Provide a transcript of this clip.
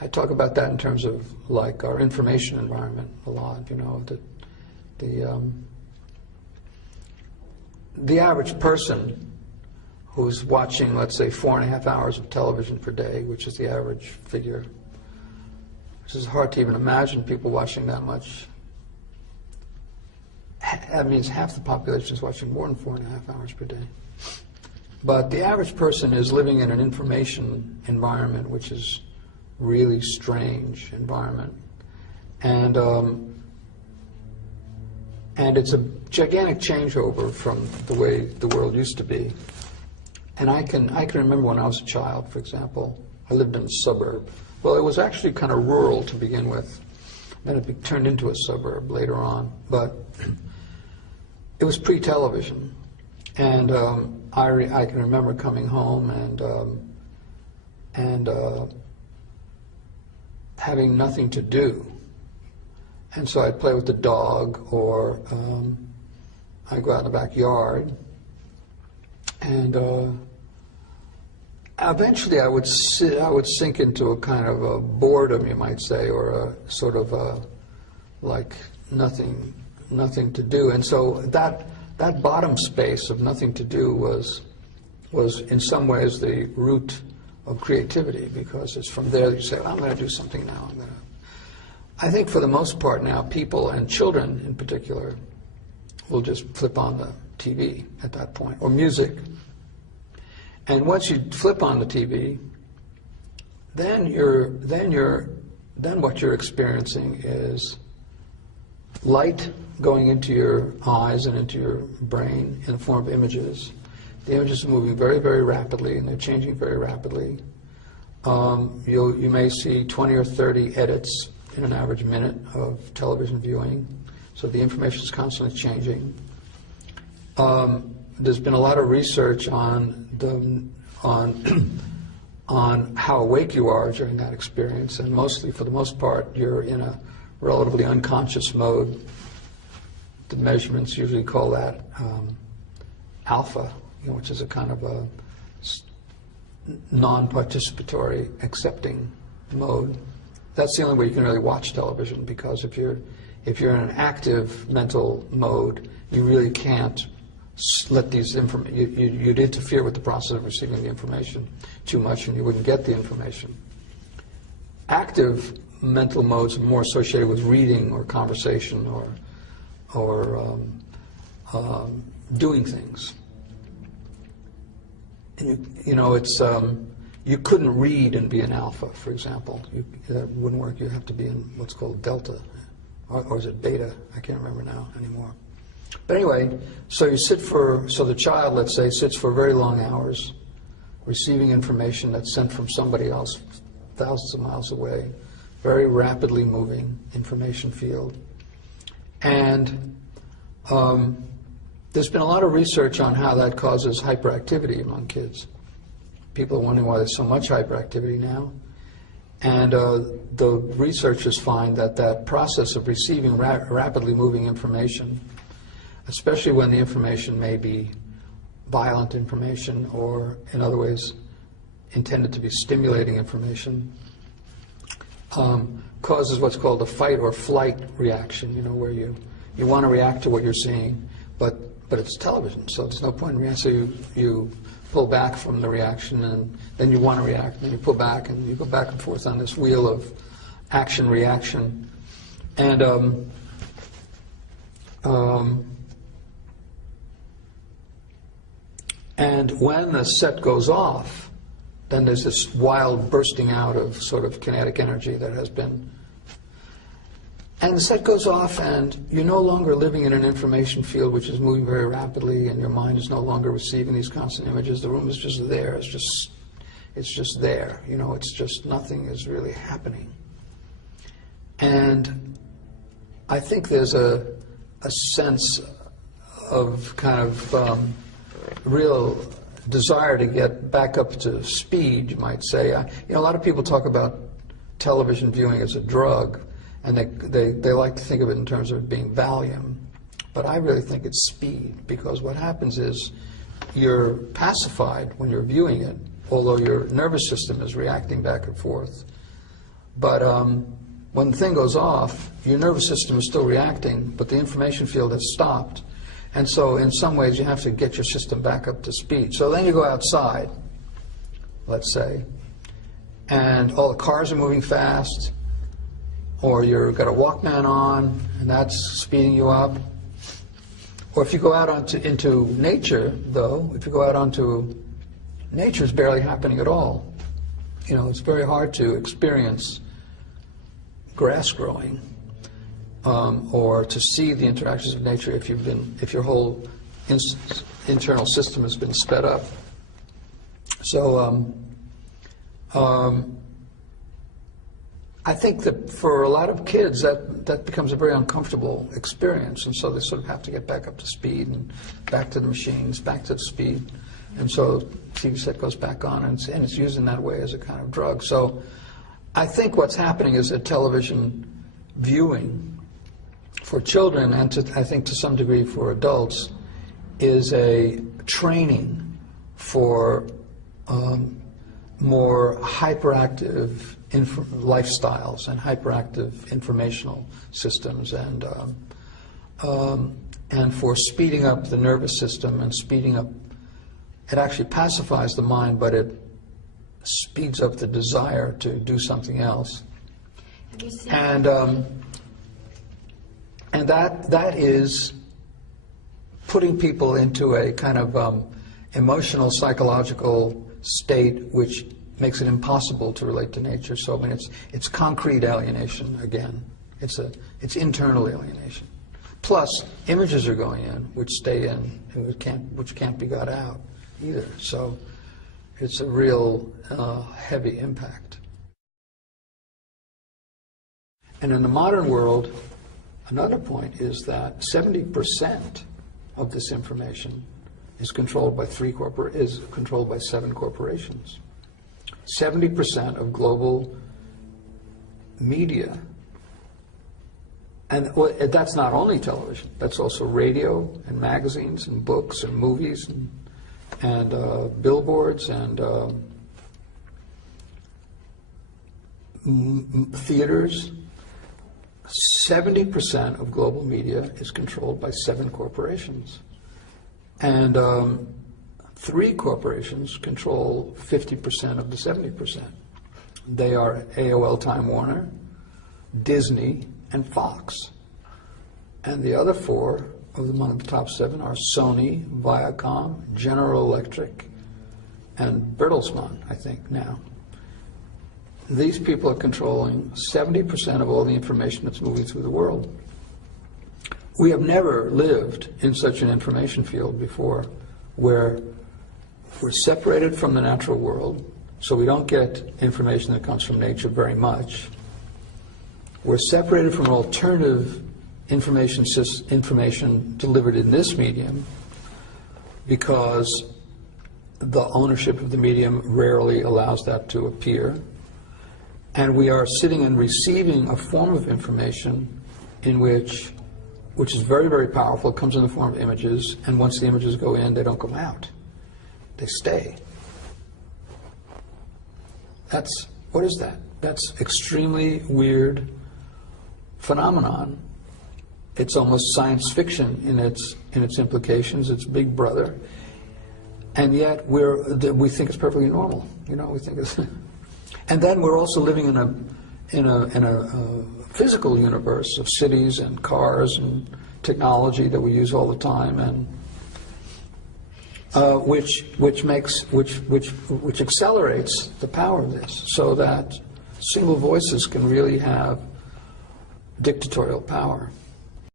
I talk about that in terms of like our information environment a lot. You know, the average person who's watching, let's say, 4.5 hours of television per day, which is the average figure. Which is hard to even imagine people watching that much. That means half the population is watching more than 4.5 hours per day. But the average person is living in an information environment which is really strange environment. And it's a gigantic changeover from the way the world used to be. And I can remember when I was a child, for example, I lived in a suburb. Well, it was actually kind of rural to begin with. Then it turned into a suburb later on. But it was pre-television. And I can remember coming home and having nothing to do. And so I'd play with the dog, or I'd go out in the backyard. And eventually I would sink into a kind of a boredom, you might say, or a sort of like nothing to do. And so that bottom space of nothing to do was in some ways the root of creativity, because it's from there that you say, well, I'm going to do something now. I think for the most part now, people, and children in particular, will just flip on the TV at that point, or music. And once you flip on the TV, then what you're experiencing is light going into your eyes and into your brain in the form of images. The images are moving very, very rapidly, and they're changing very rapidly. You may see 20 or 30 edits in an average minute of television viewing, so the information is constantly changing. There's been a lot of research on how awake you are during that experience, and mostly, for the most part, you're in a relatively unconscious mode. The measurements usually call that alpha, which is a kind of a non-participatory, accepting mode. That's the only way you can really watch television, because if you're in an active mental mode, you really can't let these you'd interfere with the process of receiving the information too much, and you wouldn't get the information. Active mental modes are more associated with reading or conversation or doing things. And it's you couldn't read and be an alpha, for example. That wouldn't work. You have to be in what's called delta, or is it beta? I can't remember now anymore. But anyway, so the child, let's say, sits for very long hours, receiving information that's sent from somebody else thousands of miles away, very rapidly moving information field. And there's been a lot of research on how that causes hyperactivity among kids. People are wondering why there's so much hyperactivity now. And the researchers find that process of receiving rapidly moving information, especially when the information may be violent information or, in other ways, intended to be stimulating information, causes what's called a fight or flight reaction, where you want to react to what you're seeing, but it's television, so there's no point in reacting. So you pull back from the reaction, and then you want to react, and then you pull back, and you go back and forth on this wheel of action-reaction. And when the set goes off, then there's this wild bursting out of sort of kinetic energy that has been. And the set goes off, and you're no longer living in an information field which is moving very rapidly, and your mind is no longer receiving these constant images. The room is just there. It's just there. It's just nothing is really happening. And I think there's a sense of kind of real desire to get back up to speed, you might say. A lot of people talk about television viewing as a drug, and they like to think of it in terms of it being Valium. But I really think it's speed, because what happens is you're pacified when you're viewing it, although your nervous system is reacting back and forth. But when the thing goes off, your nervous system is still reacting, but the information field has stopped. And so in some ways you have to get your system back up to speed. So then you go outside, let's say, and all the cars are moving fast, or you've got a Walkman on, and that's speeding you up. Or if you go out into nature, though, if you go out onto nature, it's barely happening at all. You know, it's very hard to experience grass growing, or to see the interactions of nature if your whole internal system has been sped up. So I think that for a lot of kids that becomes a very uncomfortable experience, and so they sort of have to get back up to speed and back to the machines, back to the speed, and so TV set goes back on, and it's used in that way as a kind of drug. So I think what's happening is that television viewing for children, and I think to some degree for adults, is a training for more hyperactive lifestyles and hyperactive informational systems, and for speeding up the nervous system and speeding up. It actually pacifies the mind, but it speeds up the desire to do something else. Have you seen and that is putting people into a kind of emotional, psychological state which makes it impossible to relate to nature. So I mean, it's concrete alienation again. It's internal alienation. Plus, images are going in which stay in, which can't be got out either. So it's a real heavy impact. And in the modern world, another point is that 70% of this information is controlled by 7 corporations. 70% of global media, and that's not only television. That's also radio and magazines and books and movies and billboards and theaters. 70% of global media is controlled by 7 corporations. And 3 corporations control 50% of the 70%. They are AOL Time Warner, Disney, and Fox. And the other 4 among the top 7 are Sony, Viacom, General Electric, and Bertelsmann, I think, now. These people are controlling 70% of all the information that's moving through the world. We have never lived in such an information field before, where we're separated from the natural world, so we don't get information that comes from nature very much. We're separated from alternative information delivered in this medium, because the ownership of the medium rarely allows that to appear. And we are sitting and receiving a form of information which is very, very powerful. It comes in the form of images, and once the images go in, they don't come out. They stay. What is that? That's extremely weird phenomenon. It's almost science fiction in its implications. It's Big Brother, and yet we think it's perfectly normal. You know, we think it's. And then we're also living in a physical universe of cities and cars and technology that we use all the time, and which accelerates the power of this, so that single voices can really have dictatorial power.